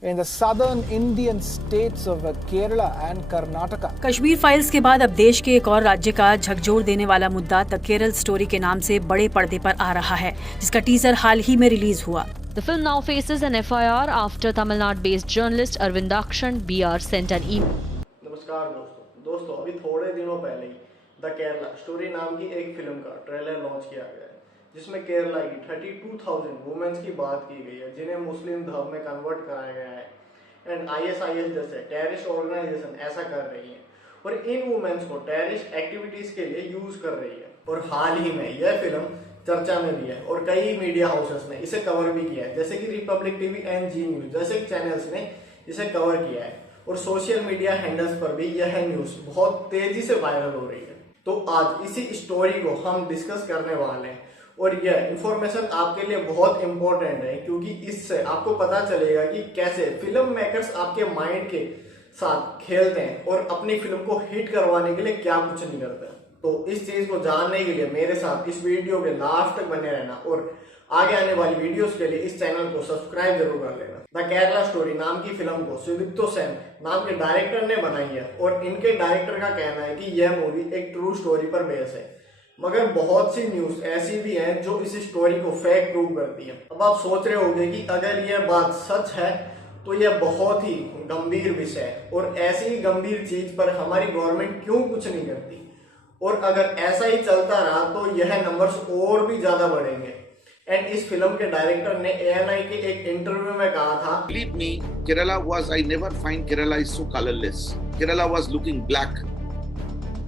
in the southern Indian states of Kerala and Karnataka. Kashmir files के बाद अब देश के एक और राज्य का झकझोर देने वाला मुद्दा द केरल स्टोरी के नाम से बड़े पर्दे पर आ रहा है, जिसका टीजर हाल ही में रिलीज हुआ। The film now faces an FIR after Tamil Nadu-based journalist Arvind Akshan BR sent an email. नमस्कार दोस्तों, अभी थोड़े दिनों पहले ही द केरला स्टोरी नाम की एक फिल्म का ट्रेलर लॉन्च किया गया है, जिसमें केरला की 32,000 वुमेन्स की बात की गई है जिन्हें मुस्लिम धर्म में कन्वर्ट कराया गया है एंड ISIS जैसे टेररिस्ट ऑर्गेनाइजेशन ऐसा कर रही है और इन वुमेन्स को टेररिस्ट एक्टिविटीज के लिए यूज कर रही है। और हाल ही में यह फिल्म चर्चा में भी है और कई मीडिया हाउसेस ने इसे कवर भी किया है, जैसे कि Republic TV and Zee News जैसे चैनल्स ने इसे कवर किया है और सोशल मीडिया हैंडल्स पर भी यह न्यूज बहुत तेजी से वायरल हो रही है। तो आज इसी स्टोरी को हम डिस्कस करने वाले हैं और यह इंफॉर्मेशन आपके लिए बहुत इंपॉर्टेंट है, क्योंकि इससे आपको पता चलेगा कि कैसे फिल्म मेकर्स आपके माइंड के साथ खेलते हैं और अपनी फिल्म को हिट करवाने के लिए क्या कुछ नहीं करते हैं। तो इस चीज को जानने के लिए मेरे साथ इस वीडियो के लास्ट तक बने रहना और आगे आने वाली वीडियोस के लिए इस चैनल को सब्सक्राइब जरूर कर लेना। द केरला स्टोरी नाम की फिल्म को सुदीप्तो सेन नाम के डायरेक्टर ने बनाई है और इनके डायरेक्टर का कहना है कि यह मूवी एक ट्रू स्टोरी पर बेस है, मगर बहुत सी न्यूज ऐसी भी हैं जो इस स्टोरी को फेक प्रूव करती है। अब आप सोच रहे होंगे कि अगर यह बात सच है तो यह बहुत ही गंभीर विषय है और ऐसी ही गंभीर चीज पर हमारी गवर्नमेंट क्यों कुछ नहीं करती, और अगर ऐसा ही चलता रहा तो यह नंबर्स और भी ज्यादा बढ़ेंगे। एंड इस फिल्म के डायरेक्टर ने ANI के एक इंटरव्यू में कहा था, Believe me, Kerala was, I never find Kerala is so colorless. Kerala was looking black.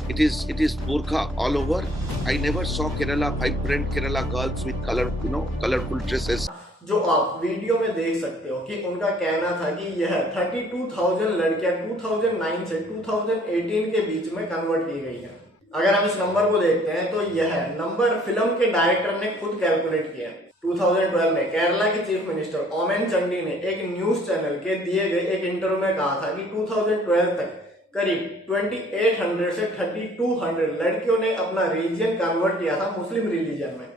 It is burqa all over. I never saw Kerala vibrant Kerala girls with colorful dresses. जो आप video में देख सकते हो कि उनका कहना था कि यह 32,000 लड़कियां 2009 से 2018 के बीच में कन्वर्ट की गई है। अगर हम इस नंबर को देखते हैं तो यह नंबर फिल्म के डायरेक्टर ने खुद कैलकुलेट किया। 2012 में केरला के चीफ मिनिस्टर ओमेन चंडी ने एक न्यूज चैनल के दिए गए एक इंटरव्यू में कहा था कि 2012 तक करीब 2800 से 3200 लड़कियों ने अपना रिलीजन कन्वर्ट किया था मुस्लिम रिलीजन में,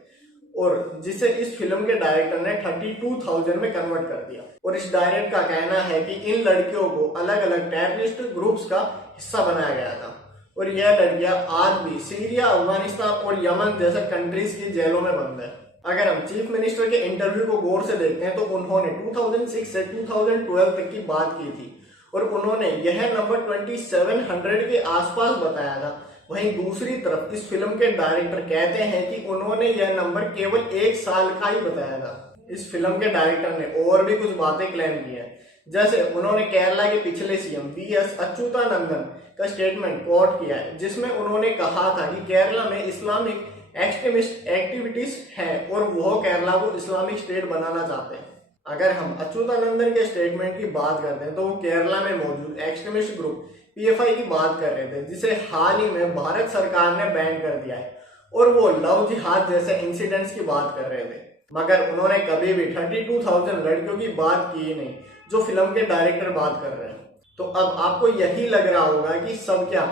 और जिसे इस फिल्म के डायरेक्टर ने 32,000 में कन्वर्ट कर दिया। और इस डायरेक्टर का कहना है कि इन लड़कियों को अलग अलग टेररिस्ट ग्रुप्स का हिस्सा बनाया गया था और यह लड़कियां आज भी सीरिया, अफगानिस्तान और यमन जैसे कंट्रीज की जेलों में बंद है। अगर हम चीफ मिनिस्टर के इंटरव्यू को गौर से देखते हैं तो उन्होंने 2006 से 2012 तक की बात की थी और उन्होंने यह नंबर 2700 के आसपास बताया था। वहीं दूसरी तरफ इस फिल्म के डायरेक्टर कहते हैं कि उन्होंने यह नंबर केवल एक साल का ही बताया था। इस फिल्म के डायरेक्टर ने और भी कुछ बातें क्लेम की है, जैसे उन्होंने केरला के पिछले CM PS अच्युतानंदन का स्टेटमेंट कोट किया है, जिसमें उन्होंने कहा था कि केरला में इस्लामिक एक्सट्रीमिस्ट एक्टिविटीज है और वो केरला को इस्लामिक स्टेट बनाना चाहते हैं। अगर हम अच्युतानंदन के स्टेटमेंट की बात करते हैं तो वो केरला में मौजूद एक्सट्रीमिस्ट ग्रुप PFI की बात कर रहे थे, जिसे हाल ही में भारत सरकार ने बैन कर दिया है, और वो लव जिहाद जैसे इंसिडेंट्स की बात कर रहे थे। मगर उन्होंने कभी भी 32,000 लड़कियों की बात की नहीं जो फिल्म के डायरेक्टर बात कर रहे हैं। तो अब आपको यही लग रहा होगा कि सब क्या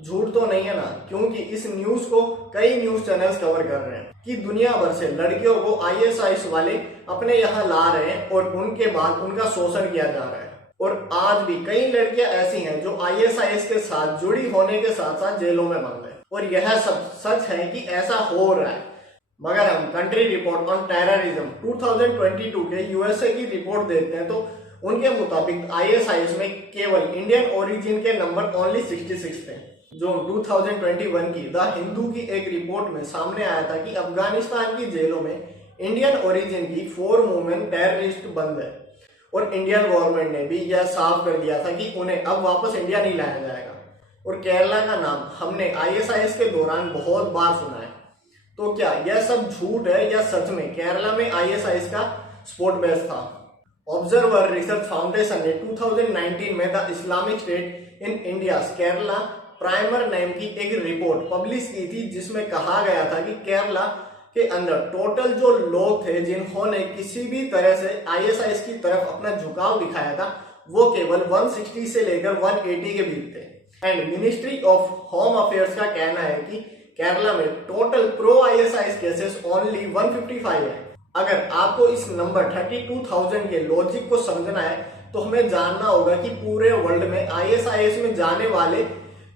झूठ तो नहीं है ना, क्योंकि इस न्यूज को कई न्यूज चैनल्स कवर कर रहे हैं कि दुनिया भर से लड़कियों को ISIS वाले अपने यहाँ ला रहे हैं और उनके बाद उनका शोषण किया जा रहा है। और आज भी कई लड़कियां ऐसी हैं जो ISIS के साथ जुड़ी होने के साथ साथ जेलों में बंद है, और यह सब सच है कि ऐसा हो रहा है। मगर हम कंट्री रिपोर्ट ऑन टेररिज्म 2022 के USA की रिपोर्ट देखते हैं तो उनके मुताबिक ISIS में केवल इंडियन ओरिजिन के नंबर ओनली 66 थे। जो 2021 की द हिंदू की एक रिपोर्ट में सामने आया था कि अफगानिस्तान की जेलों में इंडियन ओरिजिन की 4 वुमेन टेररिस्ट बंद है, और इंडियन गवर्नमेंट ने भी यह साफ कर दिया था कि उन्हें अब वापस इंडिया नहीं लाया जाएगा। और केरला का नाम हमने ISIS के दौरान बहुत बार सुना है। तो क्या यह सब झूठ है या सच में केरला में ISIS का स्पोर्ट बेस था? ऑब्जर्वर रिसर्च फाउंडेशन ने 2019 में the Islamic state in India Kerala primer नाम की एक रिपोर्ट पब्लिश की थी, जिसमें कहा गया था कि केरला के अंदर टोटल जो लोग थे जिन्होंने किसी भी तरह से ISIS की तरफ अपना झुकाव दिखाया था वो केवल 160 से लेकर 180 के बीच थे। And ministry of home affairs का कहना है कि केरला में total pro ISIS cases only 155 है। अगर आपको इस नंबर 32,000 के लॉजिक को समझना है तो हमें जानना होगा कि पूरे वर्ल्ड में ISIS में जाने वाले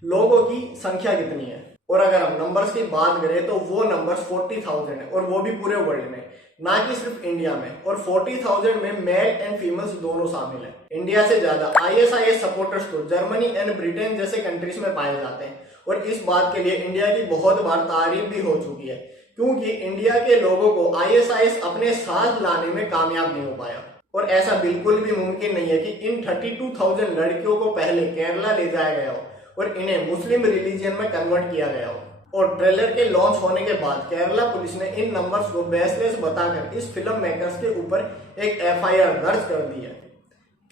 लोगों की संख्या कितनी है। और अगर हम नंबर्स की बात करें तो वो नंबर्स 40,000 है, और वो भी पूरे वर्ल्ड में, ना कि सिर्फ इंडिया में। और 40,000 में मेल एंड फीमेल्स दोनों शामिल है। इंडिया से ज्यादा ISIS सपोर्टर्स तो जर्मनी एंड ब्रिटेन जैसे कंट्रीज में पाए जाते हैं। और इस बात के लिए इंडिया की बहुत बार तारीफ भी हो चुकी है, क्योंकि इंडिया के लोगों को ISIS अपने साथ लाने में कामयाब नहीं हो पाया। और ऐसा बिल्कुल भी मुमकिन नहीं है कि इन 32,000 लड़कियों को पहले केरला ले जाया गया हो और इन्हें मुस्लिम रिलीजियन में कन्वर्ट किया गया हो। और ट्रेलर के लॉन्च होने के बाद केरला पुलिस ने इन नंबर्स को बेसलेस बताकर इस फिल्म मेकर्स के ऊपर एक FIR दर्ज कर दी है।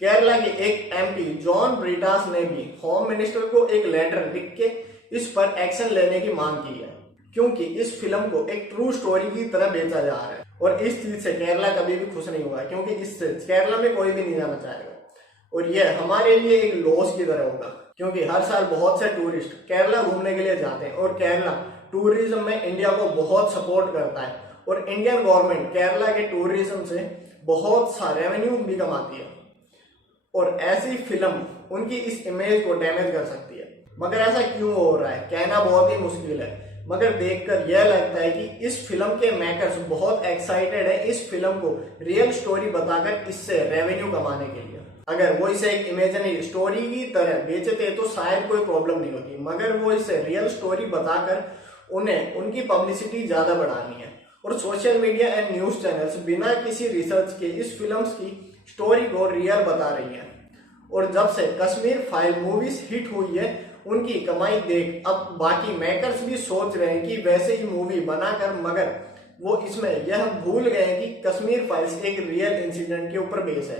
केरला के एक MP जॉन ब्रिटास ने भी होम मिनिस्टर को एक लेटर लिख के इस पर एक्शन लेने की मांग की है, क्योंकि इस फिल्म को एक ट्रू स्टोरी की तरह बेचा जा रहा है। और इस चीज से केरला कभी भी खुश नहीं होगा, क्योंकि इससे केरला में कोई भी नहीं जाना चाहेगा। और यह हमारे लिए एक लॉस की तरह होगा, क्योंकि हर साल बहुत से टूरिस्ट केरला घूमने के लिए जाते हैं और केरला टूरिज्म में इंडिया को बहुत सपोर्ट करता है। और इंडियन गवर्नमेंट केरला के टूरिज्म से बहुत सा रेवेन्यू भी कमाती है। और ऐसी फिल्म उनकी इस इमेज को डैमेज कर सकती है। मगर ऐसा क्यों हो रहा है कहना बहुत ही मुश्किल है, मगर देखकर यह लगता है कि इस फिल्म के मेकर्स बहुत एक्साइटेड है इस फिल्म को रियल स्टोरी बताकर इससे रेवेन्यू कमाने के लिए। अगर वो इसे एक इमेजिनरी स्टोरी की तरह बेचते तो शायद कोई प्रॉब्लम नहीं होती, मगर वो इसे रियल स्टोरी बताकर उन्हें उनकी पब्लिसिटी ज्यादा बढ़ानी है। और social media and news channels बिना किसी रिसर्च के इस फिल्म की स्टोरी को रियल बता रही है। और जब से कश्मीर फाइल मूवीज हिट हुई है, उनकी कमाई देख अब बाकी मेकर्स भी सोच रहे हैं कि वैसे ही मूवी बनाकर, मगर वो इसमें यह भूल गए हैं कि कश्मीर फाइल्स एक रियल इंसिडेंट के ऊपर बेस है।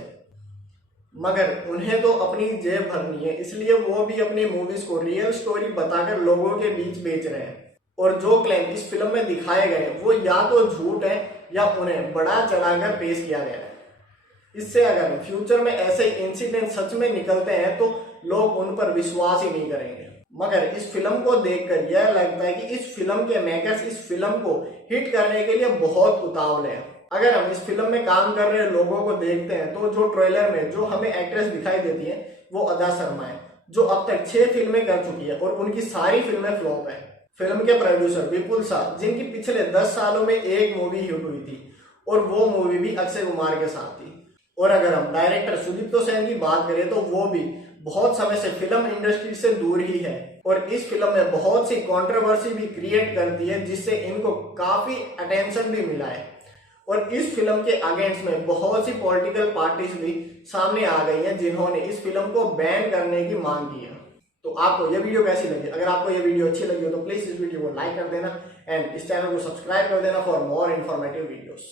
मगर उन्हें तो अपनी जेब भरनी है, इसलिए वो भी अपनी मूवीज को रियल स्टोरी बताकर लोगों के बीच बेच रहे हैं। और जो क्लेम इस फिल्म में दिखाए गए वो या तो झूठ है या उन्हें बढ़ा चढ़ाकर पेश किया गया है। इससे अगर फ्यूचर में ऐसे इंसिडेंट सच में निकलते हैं तो लोग उन पर विश्वास ही नहीं करेंगे। मगर इस फिल्म को देखकर यह लगता है कि इस फिल्म के मेकर्स इस फिल्म को हिट करने के लिए बहुत उतावले हैं। अगर हम इस फिल्म में काम कर रहे लोगों को देखते हैं तो जो ट्रेलर में जो हमें एक्ट्रेस दिखाई देती है वो अदा शर्मा है, जो अब तक 6 फिल्में कर चुकी है और उनकी सारी फिल्में फ्लॉप है। फिल्म के प्रोड्यूसर विपुल शाह, जिनकी पिछले 10 सालों में एक मूवी हिट हुई थी और वो मूवी भी अक्षय कुमार के साथ थी। और अगर हम डायरेक्टर सुदीप्तो सेन की बात करें तो वो भी बहुत समय से फिल्म इंडस्ट्री से दूर ही है और इस फिल्म में बहुत सी कंट्रोवर्सी भी क्रिएट करती है, जिससे इनको काफी अटेंशन भी मिला है। और इस फिल्म के अगेंस्ट में बहुत सी पॉलिटिकल पार्टीज भी सामने आ गई हैं, जिन्होंने इस फिल्म को बैन करने की मांग की है। तो आपको यह वीडियो कैसी लगी? अगर आपको यह वीडियो अच्छी लगी हो तो प्लीज इस वीडियो को लाइक कर देना एंड इस चैनल को सब्सक्राइब कर देना फॉर मोर इन्फॉर्मेटिव वीडियोस।